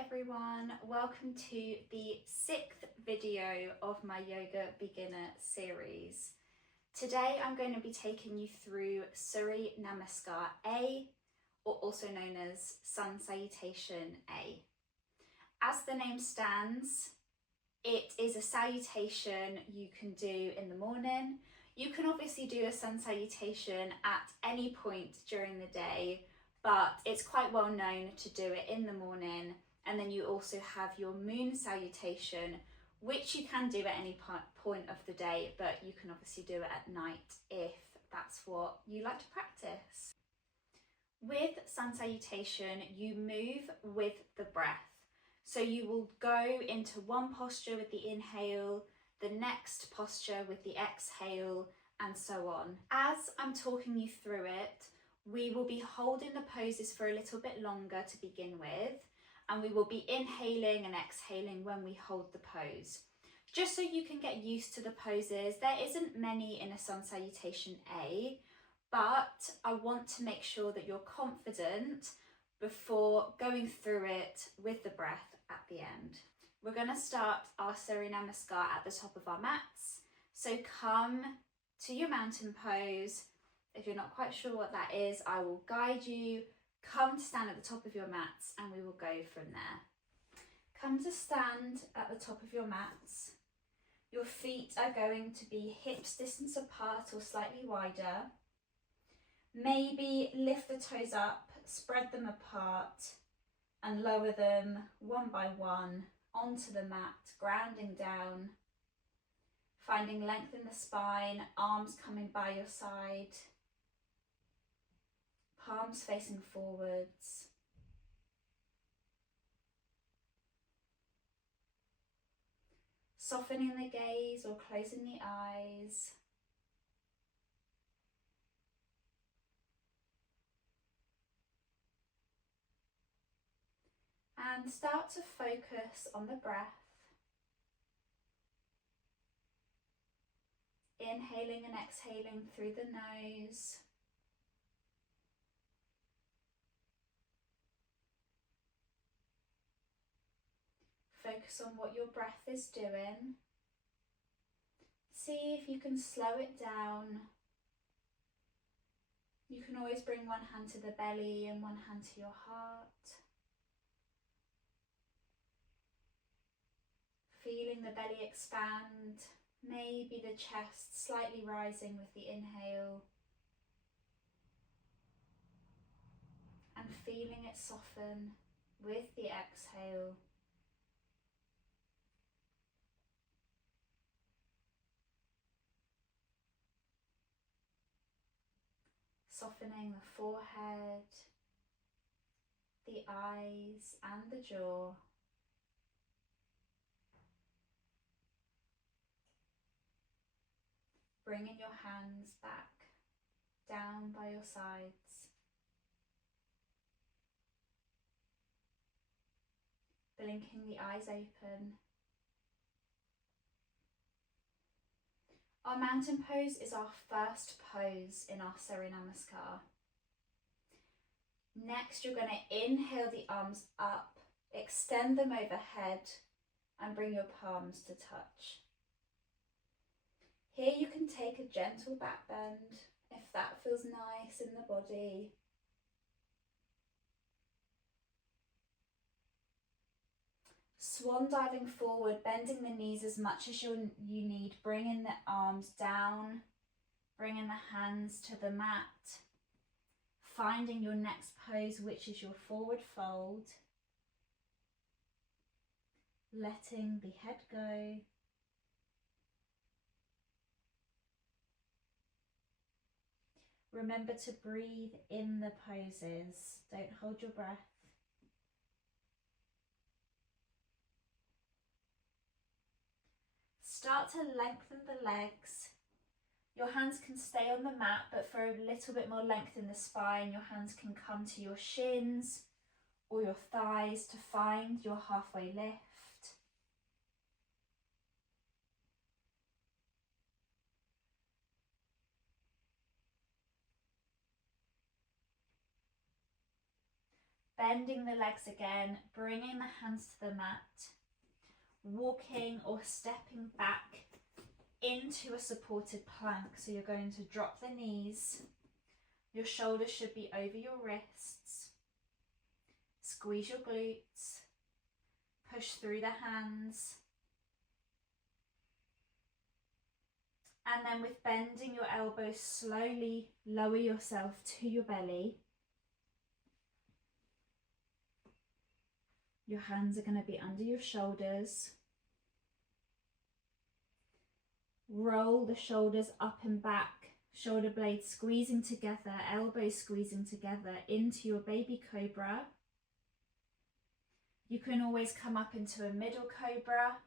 everyone, welcome to the 6th video of my yoga beginner series. Today I'm going to be taking you through Surya Namaskar A, or also known as Sun Salutation A. As the name stands, it is a salutation you can do in the morning. You can obviously do a sun salutation at any point during the day, but it's quite well known to do it in the morning. And then you also have your moon salutation, which you can do at any point of the day, but you can obviously do it at night if that's what you like to practice. With sun salutation, you move with the breath. So you will go into one posture with the inhale, the next posture with the exhale, and so on. As I'm talking you through it, we will be holding the poses for a little bit longer to begin with, and we will be inhaling and exhaling when we hold the pose. Just so you can get used to the poses, there isn't many in a Sun Salutation A, but I want to make sure that you're confident before going through it with the breath at the end. We're going to start our Surya Namaskar at the top of our mats. So come to your mountain pose. If you're not quite sure what that is, I will guide you. Come to stand at the top of your mats and we will go from there. Come to stand at the top of your mats. Your feet are going to be hips distance apart or slightly wider. Maybe lift the toes up, spread them apart and lower them one by one onto the mat, grounding down, finding length in the spine, arms coming by your side, palms facing forwards. Softening the gaze or closing the eyes. And start to focus on the breath. Inhaling and exhaling through the nose. Focus on what your breath is doing. See if you can slow it down. You can always bring one hand to the belly and one hand to your heart. Feeling the belly expand, maybe the chest slightly rising with the inhale. And feeling it soften with the exhale. Softening the forehead, the eyes and the jaw. Bringing your hands back down by your sides. Blinking the eyes open. Our mountain pose is our first pose in our Surya Namaskar. Next, you're going to inhale the arms up, extend them overhead, and bring your palms to touch. Here you can take a gentle back bend if that feels nice in the body. Swan diving forward, bending the knees as much as you need, bringing the arms down, bringing the hands to the mat, finding your next pose, which is your forward fold, letting the head go. Remember to breathe in the poses, don't hold your breath. Start to lengthen the legs. Your hands can stay on the mat, but for a little bit more length in the spine, your hands can come to your shins or your thighs to find your halfway lift. bending the legs again, bringing the hands to the mat, walking or stepping back into a supported plank. So you're going to drop the knees, your shoulders should be over your wrists, squeeze your glutes, push through the hands, and then with bending your elbows, slowly lower yourself to your belly. Your hands are going to be under your shoulders. Roll the shoulders up and back, shoulder blades squeezing together, elbows squeezing together into your baby cobra. You can always come up into a middle cobra,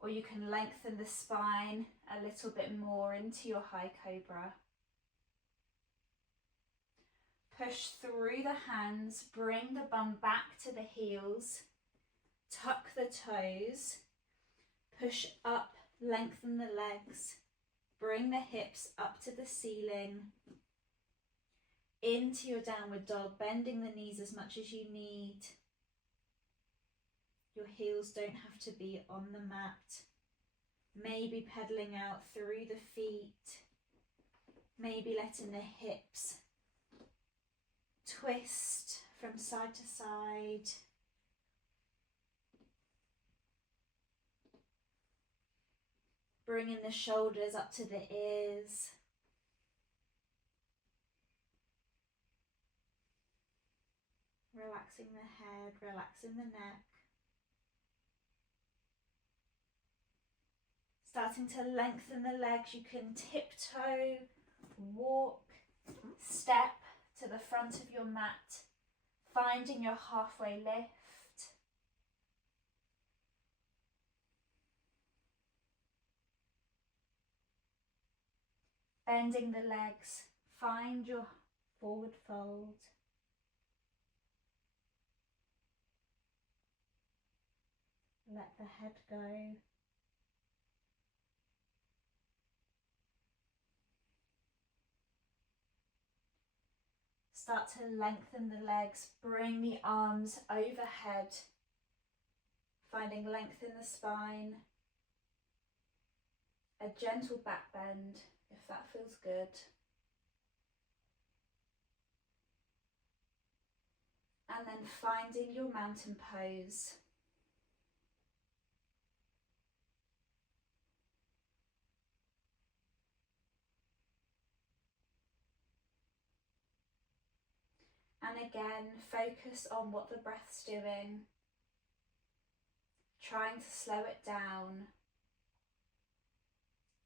or you can lengthen the spine a little bit more into your high cobra. Push through the hands, bring the bum back to the heels, tuck the toes, push up, lengthen the legs, bring the hips up to the ceiling, into your downward dog, bending the knees as much as you need. Your heels don't have to be on the mat. Maybe pedaling out through the feet, maybe letting the hips twist from side to side. Bringing the shoulders up to the ears. Relaxing the head, relaxing the neck. Starting to lengthen the legs, you can tiptoe, walk, step to the front of your mat, finding your halfway lift. Bending the legs, find your forward fold. Let the head go. Start to lengthen the legs, bring the arms overhead, finding length in the spine, a gentle back bend if that feels good. And then finding your mountain pose. And again, focus on what the breath's doing, trying to slow it down,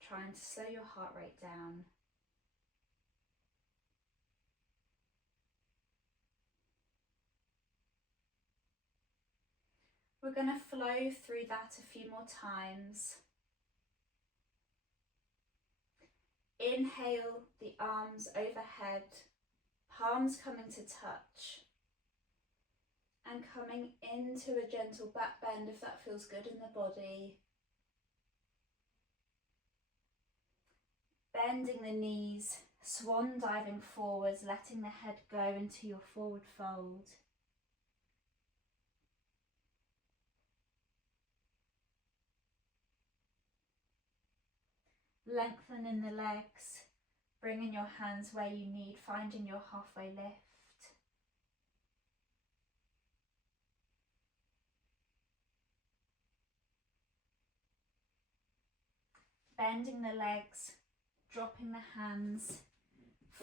trying to slow your heart rate down. We're going to flow through that a few more times. Inhale the arms overhead, palms coming to touch, and coming into a gentle back bend if that feels good in the body. Bending the knees, swan diving forwards, letting the head go into your forward fold. Lengthening the legs, bringing your hands where you need, finding your halfway lift. Bending the legs, dropping the hands,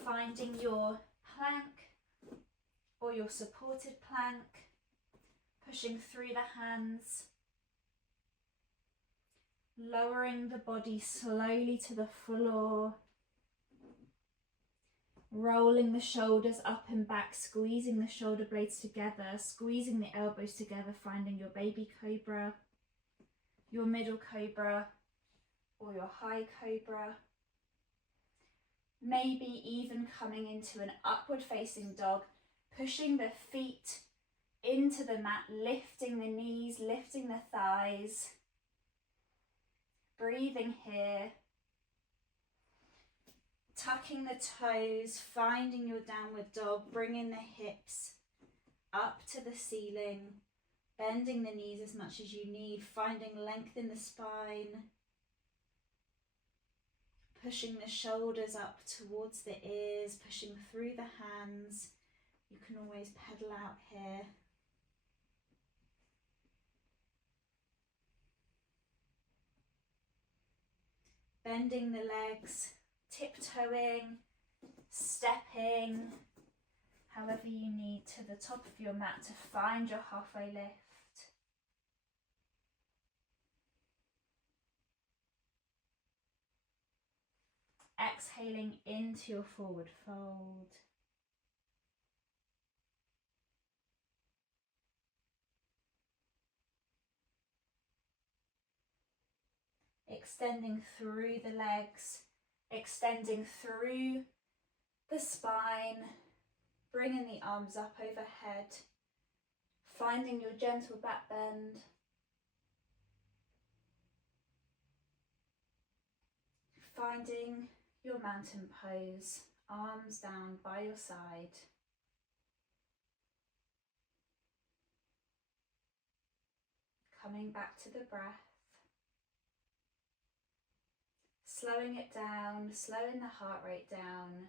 finding your plank or your supported plank, pushing through the hands, lowering the body slowly to the floor, rolling the shoulders up and back, squeezing the shoulder blades together, squeezing the elbows together, finding your baby cobra, your middle cobra, or your high cobra. Maybe even coming into an upward facing dog, pushing the feet into the mat, lifting the knees, lifting the thighs. Breathing here. Tucking the toes, finding your downward dog, bringing the hips up to the ceiling, bending the knees as much as you need, finding length in the spine, pushing the shoulders up towards the ears, pushing through the hands. You can always pedal out here. Bending the legs, tiptoeing, stepping, however you need, to the top of your mat to find your halfway lift. Exhaling into your forward fold. Extending through the legs, extending through the spine, bringing the arms up overhead, finding your gentle back bend. Finding your mountain pose, arms down by your side. Coming back to the breath. Slowing it down, slowing the heart rate down.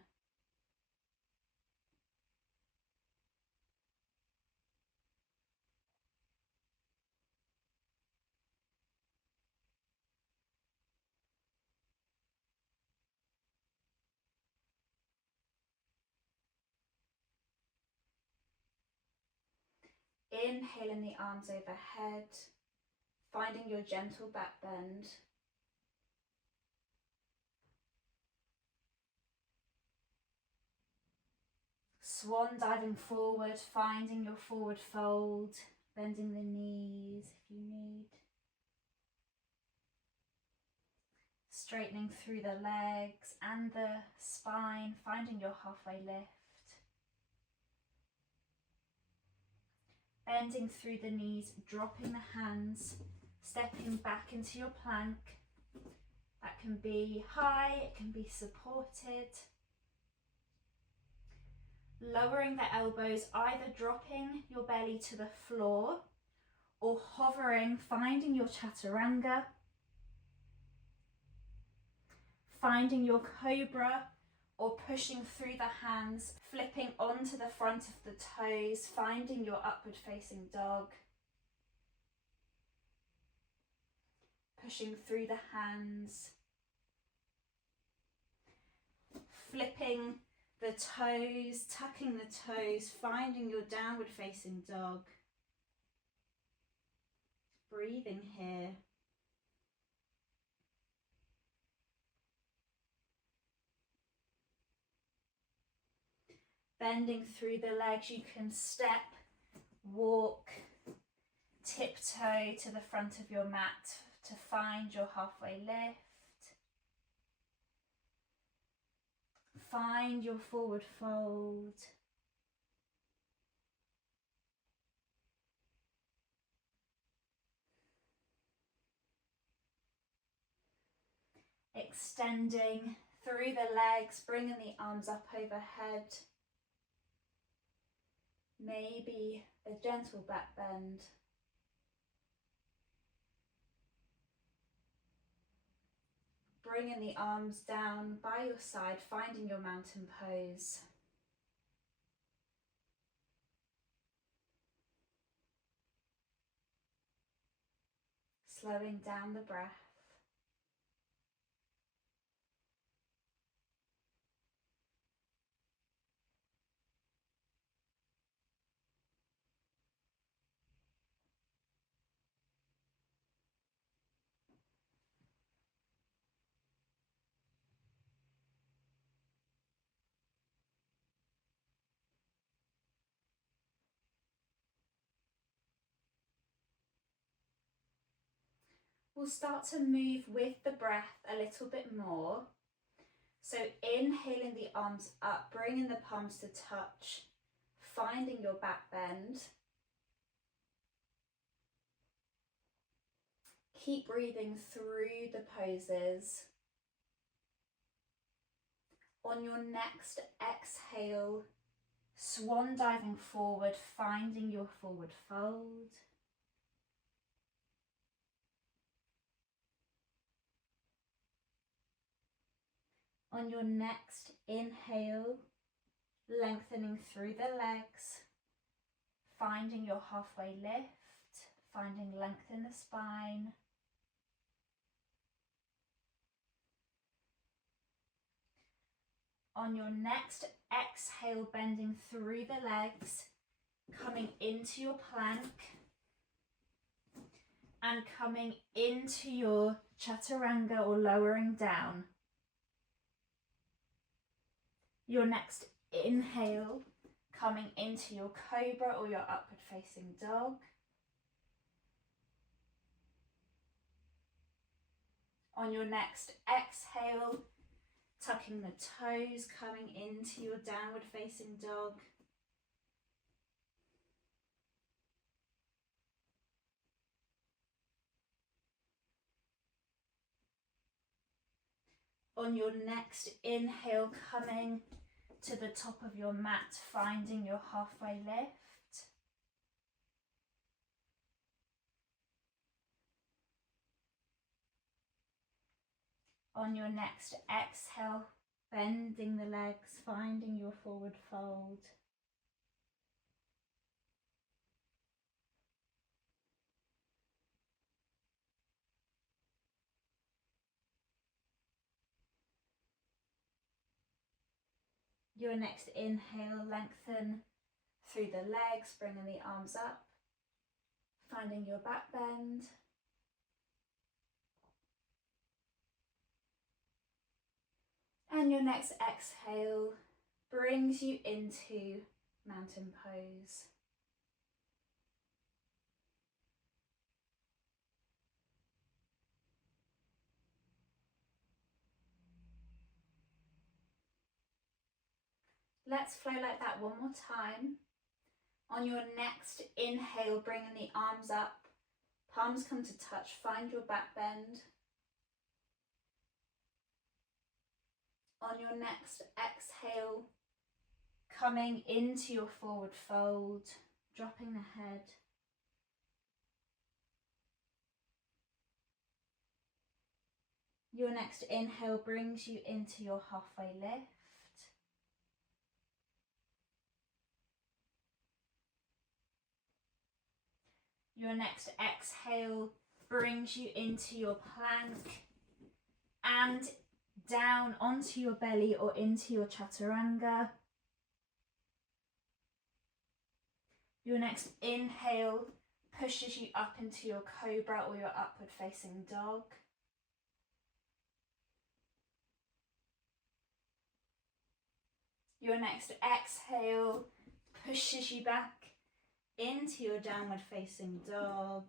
Inhaling the arms overhead, finding your gentle back bend. Swan diving forward, finding your forward fold, bending the knees if you need. Straightening through the legs and the spine, finding your halfway lift. Bending through the knees, dropping the hands, stepping back into your plank. That can be high, it can be supported. Lowering the elbows, either dropping your belly to the floor or hovering, finding your chaturanga. Finding your cobra or pushing through the hands, flipping onto the front of the toes, finding your upward facing dog. Pushing through the hands, flipping the toes, tucking the toes, finding your downward facing dog. Breathing here. Bending through the legs, you can step, walk, tiptoe to the front of your mat to find your halfway lift. Find your forward fold. Extending through the legs, bringing the arms up overhead. Maybe a gentle back bend. Bringing the arms down by your side, finding your mountain pose. Slowing down the breath. We'll start to move with the breath a little bit more. So inhaling the arms up, bringing the palms to touch, finding your back bend. Keep breathing through the poses. On your next exhale, Swan diving forward, finding your forward fold. On your next inhale, lengthening through the legs, finding your halfway lift, finding length in the spine. On your next exhale, bending through the legs, coming into your plank and coming into your chaturanga or lowering down. Your next inhale, coming into your cobra or your upward facing dog. On your next exhale, tucking the toes, coming into your downward facing dog. On your next inhale, coming to the top of your mat, finding your halfway lift. On your next exhale, bending the legs, finding your forward fold. Your next inhale, lengthen through the legs, bringing the arms up, finding your back bend. And your next exhale brings you into mountain pose. Let's flow like that one more time. On your next inhale, bringing the arms up, palms come to touch, find your back bend. On your next exhale, coming into your forward fold, dropping the head. Your next inhale brings you into your halfway lift. Your next exhale brings you into your plank and down onto your belly or into your chaturanga. Your next inhale pushes you up into your cobra or your upward facing dog. Your next exhale pushes you back into your downward facing dog.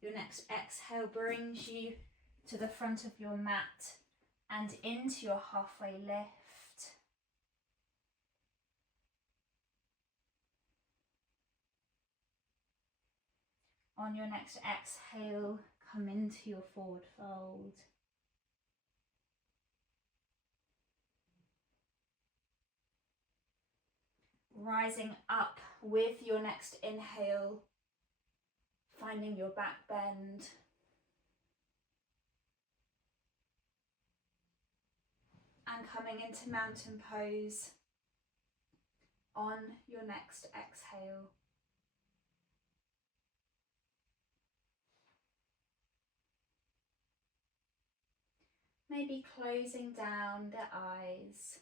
Your next exhale brings you to the front of your mat and into your halfway lift. On your next exhale, come into your forward fold. Rising up with your next inhale, finding your back bend. And coming into mountain pose on your next exhale. Maybe closing down the eyes.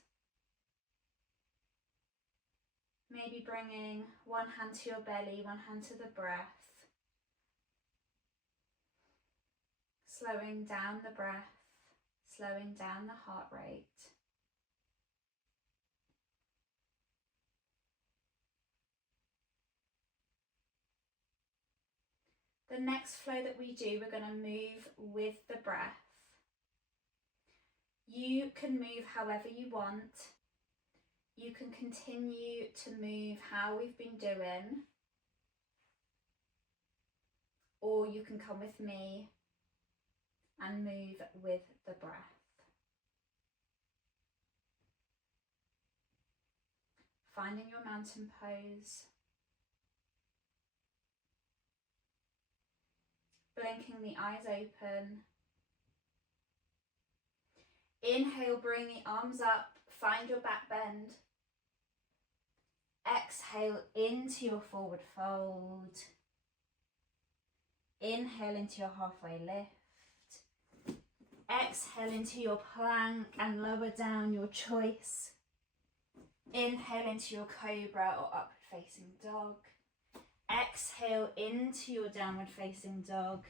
Maybe bringing one hand to your belly, one hand to the breath. Slowing down the breath, slowing down the heart rate. The next flow that we do, we're going to move with the breath. You can move however you want. You can continue to move how we've been doing, or you can come with me and move with the breath. Finding your mountain pose. Blinking the eyes open. Inhale, bring the arms up, find your back bend. Exhale into your forward fold. Inhale into your halfway lift. Exhale into your plank and lower down, your choice. Inhale into your cobra or upward facing dog. Exhale into your downward facing dog.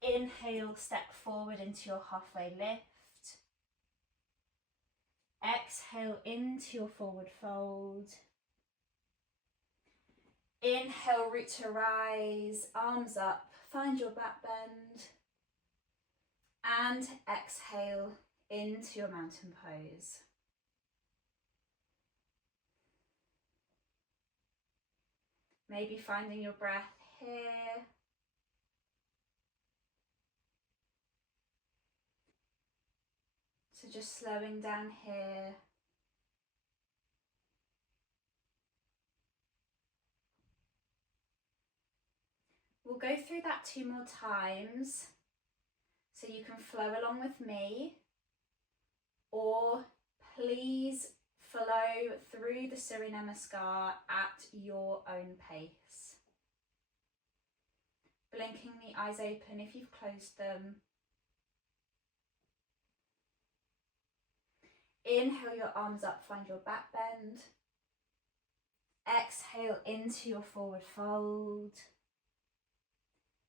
Inhale, step forward into your halfway lift. Exhale into your forward fold. Inhale, root to rise, arms up, find your back bend. And exhale into your mountain pose. Maybe finding your breath here. So just slowing down here. We'll go through that 2 more times so you can flow along with me, or please flow through the Surya Namaskar at your own pace. Blinking the eyes open if you've closed them. Inhale your arms up, find your back bend. Exhale into your forward fold.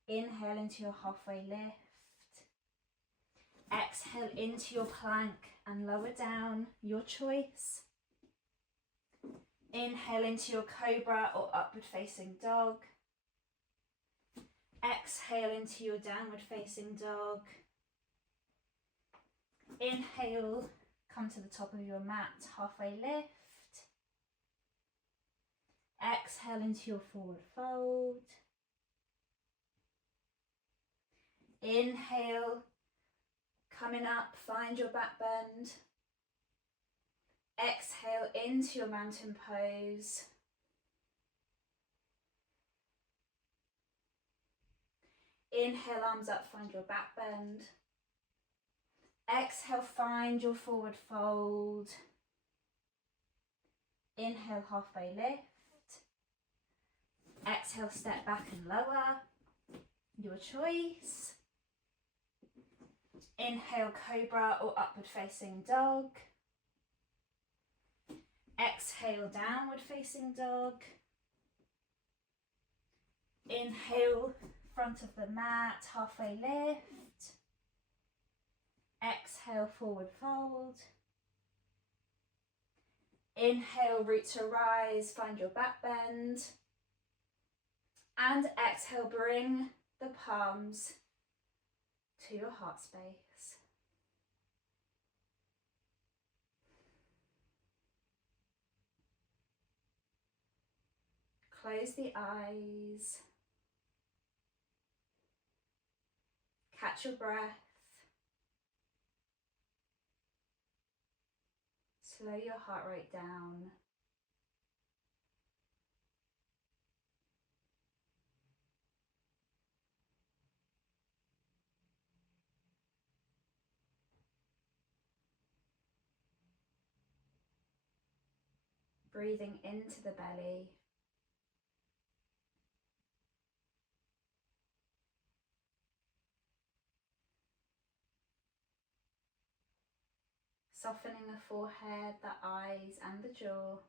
Inhale into your halfway lift. Exhale into your plank and lower down, your choice. Inhale into your cobra or upward facing dog. Exhale into your downward facing dog. Inhale, come to the top of your mat, halfway lift. Exhale into your forward fold. Inhale, coming up, find your back bend. Exhale into your mountain pose. Inhale, arms up, find your back bend. Exhale, find your forward fold. Inhale, halfway lift. Exhale, step back and lower, your choice. Inhale, cobra or upward facing dog. Exhale, downward facing dog. Inhale, front of the mat, halfway lift. Exhale, forward fold. Inhale, root to rise, find your back bend. And exhale, bring the palms to your heart space. Close the eyes. Catch your breath. Slow your heart rate down. Breathing into the belly. Softening the forehead, the eyes and the jaw.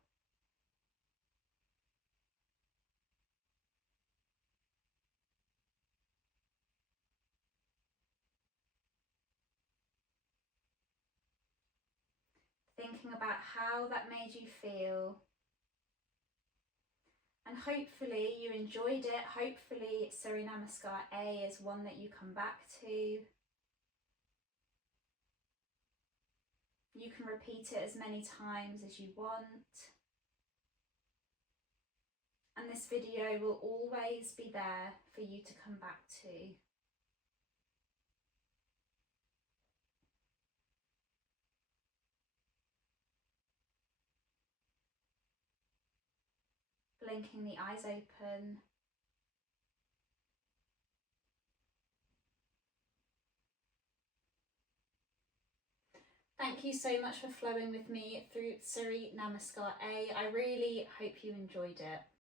Thinking about how that made you feel. And hopefully you enjoyed it. Hopefully Surya Namaskar A is one that you come back to. You can repeat it as many times as you want. And this video will always be there for you to come back to. blinking the eyes open. Thank you so much for flowing with me through Surya Namaskar A. I really hope you enjoyed it.